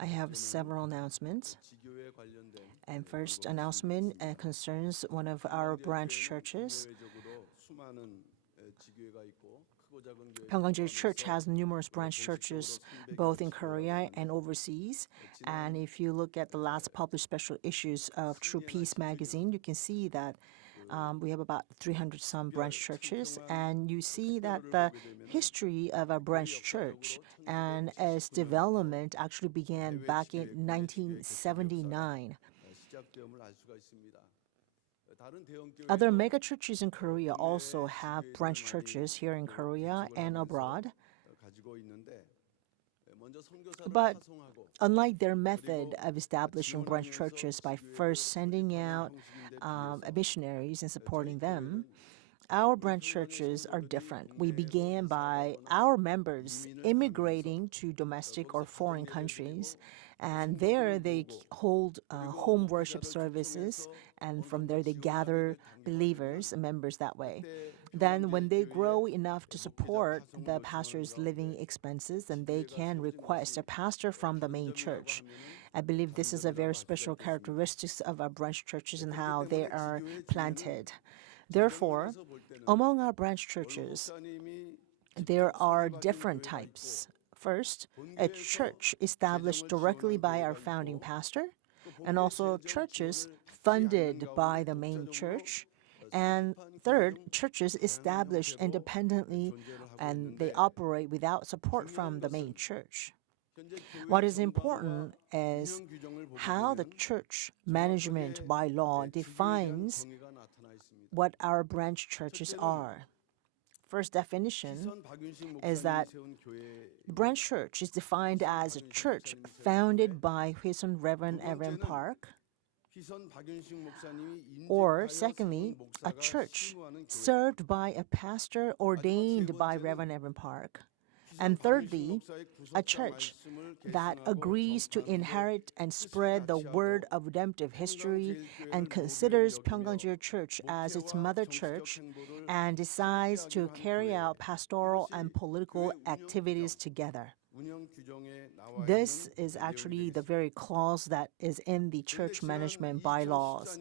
I have several announcements. And first announcement concerns one of our branch churches. 평강제일교회 Church has numerous branch churches both in Korea and overseas. And if you look at the last published special issues of True Peace magazine, you can see that we have about 300 some branch churches. And you see that the history of our branch church and its development actually began back in 1979. Other mega churches in Korea also have branch churches here in Korea and abroad. But unlike their method of establishing branch churches by first sending out missionaries and supporting them, our branch churches are different. We began by our members immigrating to domestic or foreign countries, and there they hold home worship services, and from there they gather believers and members that way. Then when they grow enough to support the pastor's living expenses, then they can request a pastor from the main church. I believe this is a very special characteristic of our branch churches and how they are planted. Therefore, among our branch churches, there are different types. First, a church established directly by our founding pastor, and also churches funded by the main church. And third, churches established independently and they operate without support from the main church. What is important is how the church management by law defines what our branch churches are. First definition is that the branch church is defined as a church founded by Hwison Reverend Evan Park, or secondly, a church served by a pastor ordained by Reverend Evan Park, and thirdly, a church that agrees to inherit and spread the word of redemptive history and considers Pyungkang Church as its mother church and decides to carry out pastoral and political activities together. This is actually the very clause that is in the church management bylaws.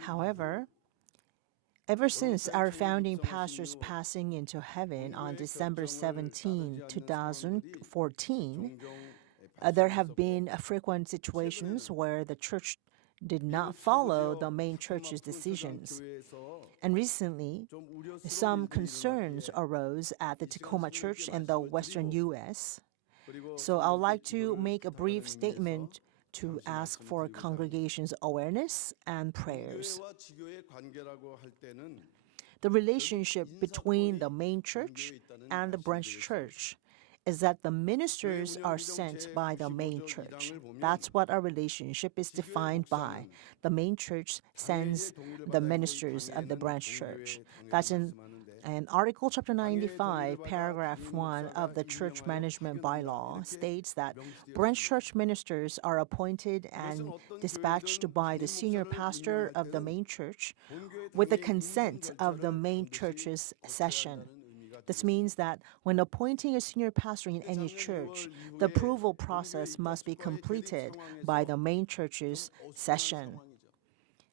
However, ever since our founding pastor's passing into heaven on December 17, 2014, there have been frequent situations where the church did not follow the main church's decisions. And recently, some concerns arose at the Tacoma Church in the Western U.S. So I would like to make a brief statement to ask for congregation's awareness and prayers. The relationship between the main church and the branch church is that the ministers are sent by the main church. That's what our relationship is defined by. The main church sends the ministers of the branch church. That's in Article Chapter 95, Paragraph 1 of the Church Management Bylaw states that branch church ministers are appointed and dispatched by the senior pastor of the main church with the consent of the main church's session. This means that when appointing a senior pastor in any church, the approval process must be completed by the main church's session.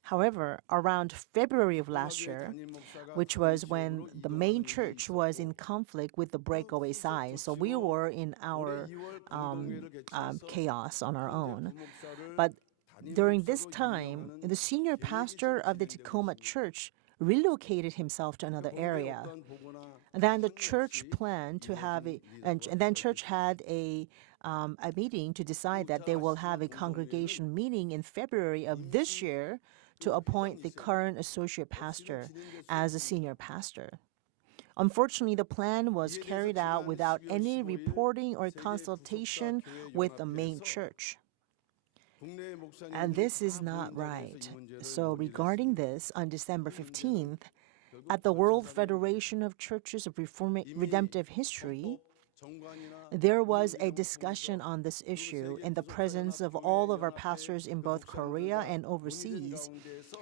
However, around February of last year, which was when the main church was in conflict with the breakaway side, so we were in our chaos on our own. But during this time, the senior pastor of the Tacoma Church relocated himself to another area. And then the church planned to have and then church had a meeting to decide that they will have a congregation meeting in February of this year to appoint the current associate pastor as a senior pastor. Unfortunately, the plan was carried out without any reporting or consultation with the main church. And this is not right. So regarding this, on December 15th, at the World Federation of Churches of Redemptive History, there was a discussion on this issue in the presence of all of our pastors in both Korea and overseas,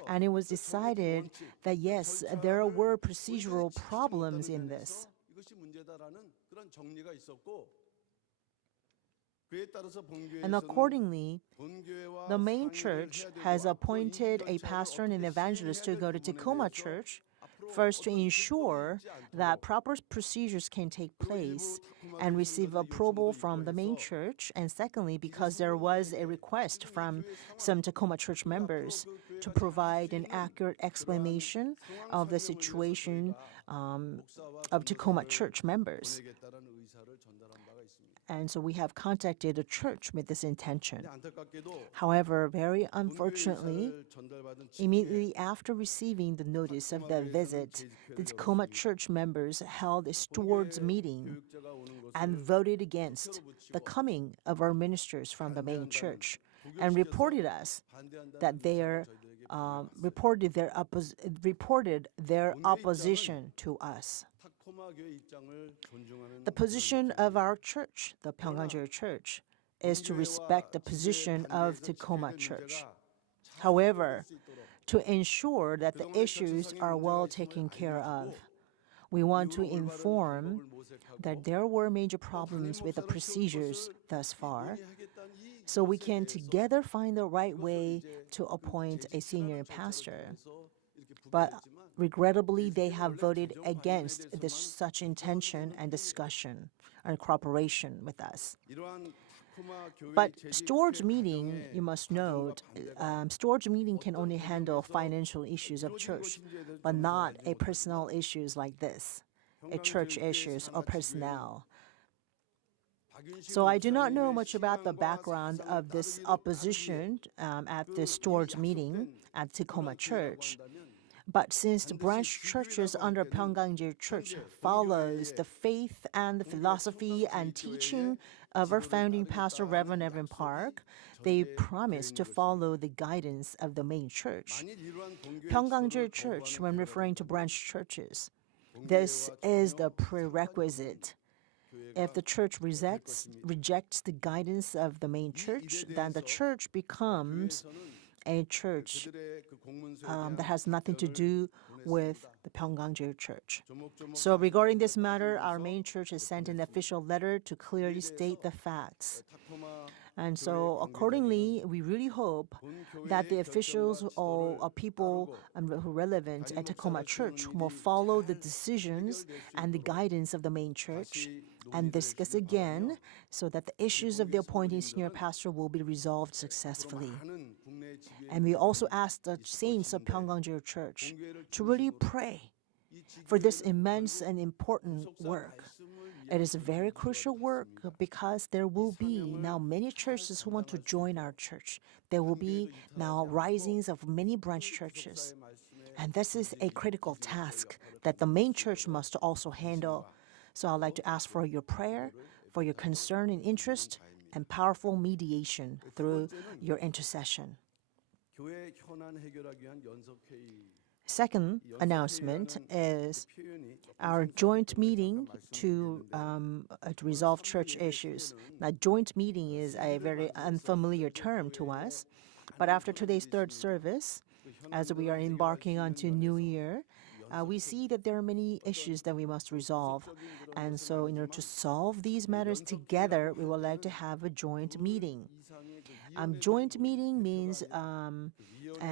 and it was decided that yes, there were procedural problems in this. And accordingly, the main church has appointed a pastor and an evangelist to go to Tacoma Church, first to ensure that proper procedures can take place and receive approval from the main church, and secondly, because there was a request from some Tacoma Church members to provide an accurate explanation of the situation of Tacoma Church members. And so we have contacted the church with this intention. However, very unfortunately, immediately after receiving the notice of the visit, the Tacoma church members held a stewards meeting and voted against the coming of our ministers from the main church and reported us that reported their opposition to us. The position of our church, the 평강제일교회 Church, is to respect the position of Tacoma Church. However, to ensure that the issues are well taken care of, we want to inform that there were major problems with the procedures thus far, so we can together find the right way to appoint a senior pastor. But regrettably, they have voted against such intention and discussion and cooperation with us. But stewards meeting, you must note, stewards meeting can only handle financial issues of church, but not a personal issues like this, a church issues or personnel. So I do not know much about the background of this opposition at the stewards meeting at Tacoma Church. But since the branch churches under 평강제일 Church follows the faith and the philosophy and teaching of our founding pastor, Reverend Evan Park, they promised to follow the guidance of the main church. 평강제일 Church, when referring to branch churches, this is the prerequisite. If the church rejects the guidance of the main church, then the church becomes a church that has nothing to do with the 평강제일 Church. So regarding this matter, our main church has sent an official letter to clearly state the facts. And so accordingly, we really hope that the officials or people who are relevant at Tacoma Church will follow the decisions and the guidance of the main church and discuss again so that the issues of the appointing senior pastor will be resolved successfully. And we also ask the saints of 평강제일 Church to really pray for this immense and important work. It is a very crucial work because there will be now many churches who want to join our church. There will be now risings of many branch churches. And this is a critical task that the main church must also handle. So I'd like to ask for your prayer, for your concern and interest, and powerful mediation through your intercession. Second announcement is our joint meeting to resolve church issues. Now, joint meeting is a very unfamiliar term to us, but after today's third service, as we are embarking onto New Year, we see that there are many issues that we must resolve. And so in order to solve these matters together, we would like to have a joint meeting. Joint meeting means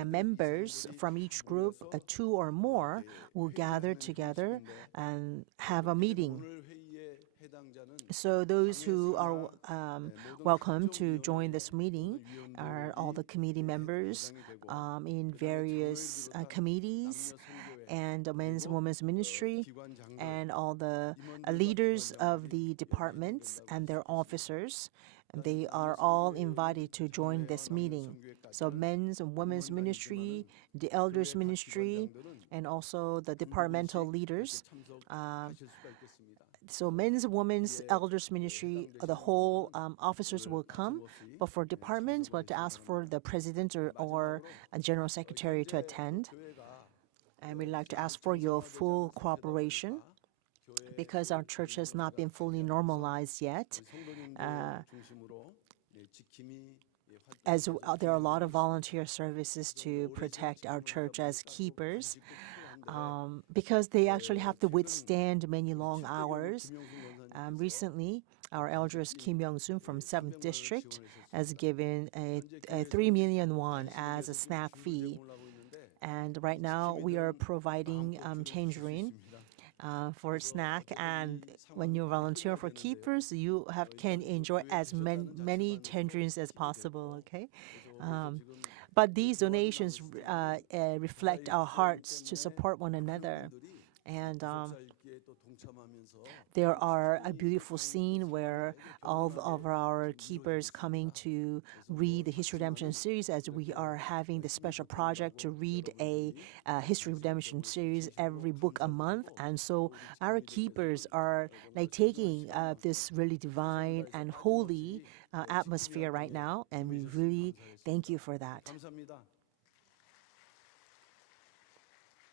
members from each group, 2 or more, will gather together and have a meeting. So those who are welcome to join this meeting are all the committee members in various committees and the men's and women's ministry and all the leaders of the departments and their officers. They are all invited to join this meeting. So men's and women's ministry, the elders ministry, and also the departmental leaders. So men's and women's elders ministry, the whole officers will come. But for departments, we'll have to ask for the president or a general secretary to attend. And we'd like to ask for your full cooperation because our church has not been fully normalized yet. As there are a lot of volunteer services to protect our church as keepers, because they actually have to withstand many long hours. Recently, Our elders Kim Young-soon from 7th District has given a 3 million won as a snack fee. And right now we are providing tangerine for snack. And when you volunteer for keepers, you can enjoy as many tangerines as possible. Okay. But these donations reflect our hearts to support one another. And there are a beautiful scene where all of our keepers coming to read the History Redemption series, as we are having the special project to read a History Redemption series every book a month. And so our keepers are like taking this really divine and holy atmosphere right now, and we really thank you for that.